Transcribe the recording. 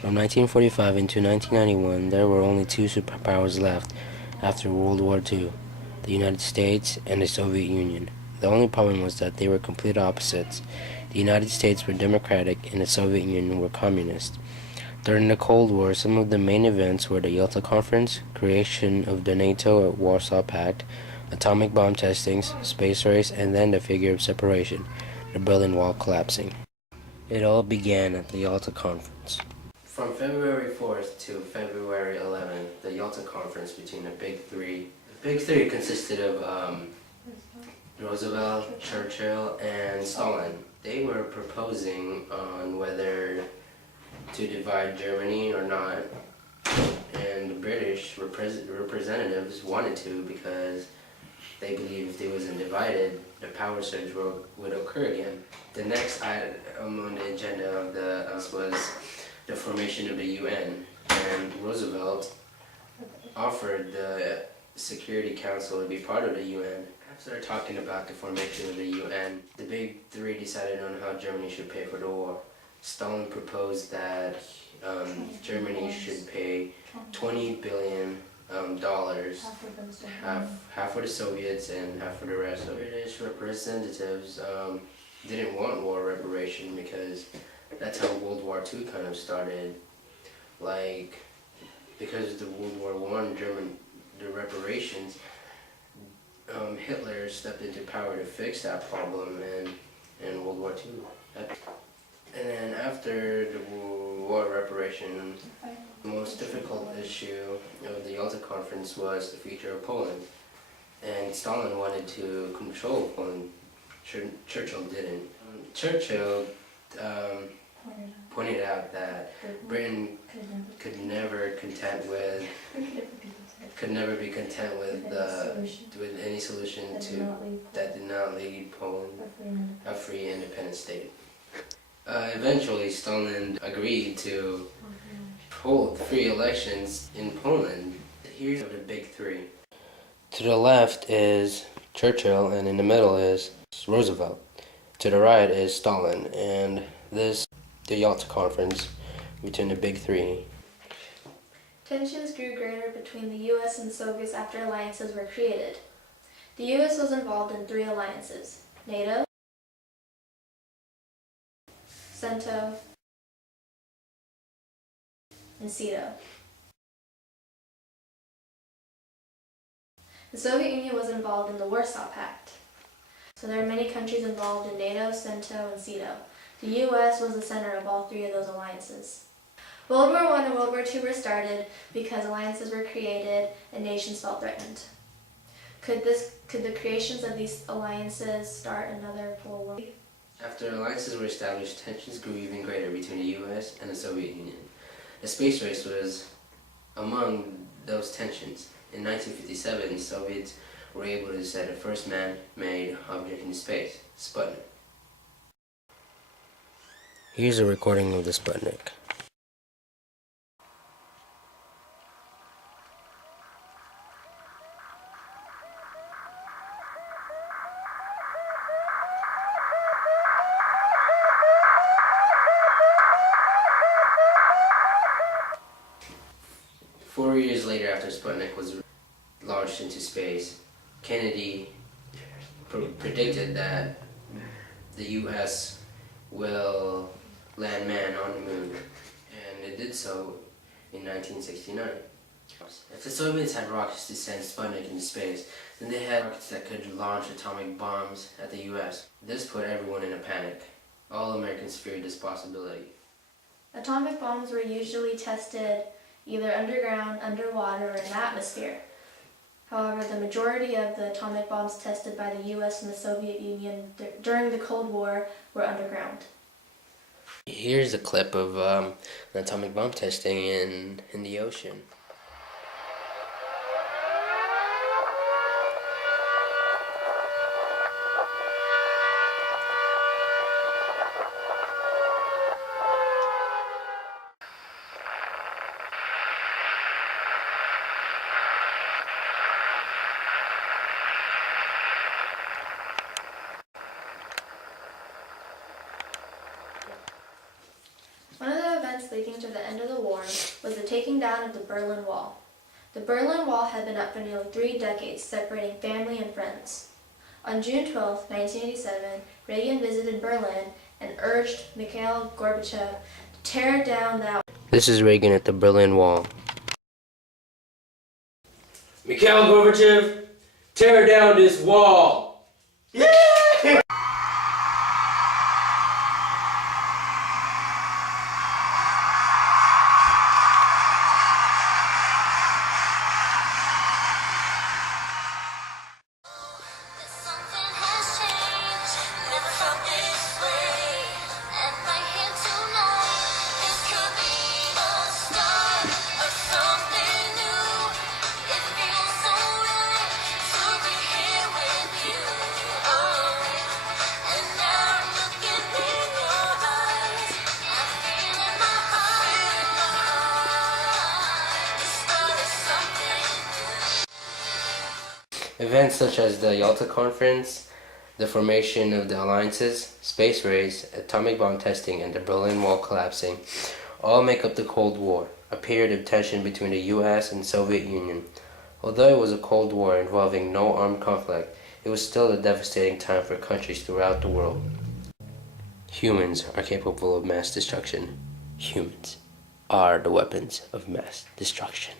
From 1945 into 1991, there were only two superpowers left after World War II, the United States and the Soviet Union. The only problem was that they were complete opposites. The United States were democratic and the Soviet Union were communist. During the Cold War, some of the main events were the Yalta Conference, creation of the NATO Warsaw Pact, atomic bomb testings, space race, and then the figure of separation, the Berlin Wall collapsing. It all began at the Yalta Conference. From February 4th to February 11th, the Yalta Conference between the Big Three. The Big Three consisted of Roosevelt, Churchill, and Stalin. They were proposing on whether to divide Germany or not, and the British representatives wanted to because they believed if it wasn't divided, the power surge would occur again. The next item on the agenda of was the formation of the UN, and Roosevelt offered the Security Council to be part of the UN. After talking about the formation of the UN, the Big Three decided on how Germany should pay for the war. Stalin proposed that Germany should pay $20 billion, half for the Soviets and half for the rest. The British representatives didn't want war reparation because that's how World War II kind of started. Like, because of the World War I, the reparations, Hitler stepped into power to fix that problem in World War II. And then after the war reparation, the most difficult issue of the Yalta Conference was the future of Poland. And Stalin wanted to control Poland. Churchill didn't. Churchill pointed out that Britain could never be content with any solution that did not lead Poland a free independent state. Eventually, Stalin agreed to hold free elections in Poland. Here's the Big Three. To the left is Churchill, and in the middle is Roosevelt. To the right is Stalin, and this the Yalta Conference between the Big Three. Tensions grew greater between the U.S. and the Soviets after alliances were created. The U.S. was involved in three alliances: NATO, CENTO, and CETO. The Soviet Union was involved in the Warsaw Pact. So there are many countries involved in NATO, CENTO, and CETO. The U.S. was the center of all three of those alliances. World War I and World War II were started because alliances were created and nations felt threatened. Could the creations of these alliances start another World War? After alliances were established, tensions grew even greater between the U.S. and the Soviet Union. The space race was among those tensions. In 1957, the Soviets were able to send the first man-made object into space, Sputnik. Here's a recording of the Sputnik. Four years later, after Sputnik was launched into space, Kennedy predicted that the U.S. will land man on the moon, and it did so in 1969. If the Soviets had rockets to send Sputnik into space, then they had rockets that could launch atomic bombs at the U.S. This put everyone in a panic. All Americans feared this possibility. Atomic bombs were usually tested either underground, underwater, or in the atmosphere. However, the majority of the atomic bombs tested by the U.S. and the Soviet Union during the Cold War were underground. Here's a clip of an atomic bomb testing in the ocean. One of the events leading to the end end of the war was the taking down of the Berlin Wall. The Berlin Wall had been up for nearly 3 decades, separating family and friends. On June 12, 1987, Reagan visited Berlin and urged Mikhail Gorbachev to tear down that. This is Reagan at the Berlin Wall. Mikhail Gorbachev, tear down this wall! Yeah! Events such as the Yalta Conference, the formation of the alliances, space race, atomic bomb testing, and the Berlin Wall collapsing all make up the Cold War, a period of tension between the US and Soviet Union. Although it was a Cold War involving no armed conflict, it was still a devastating time for countries throughout the world. Humans are capable of mass destruction. Humans are the weapons of mass destruction.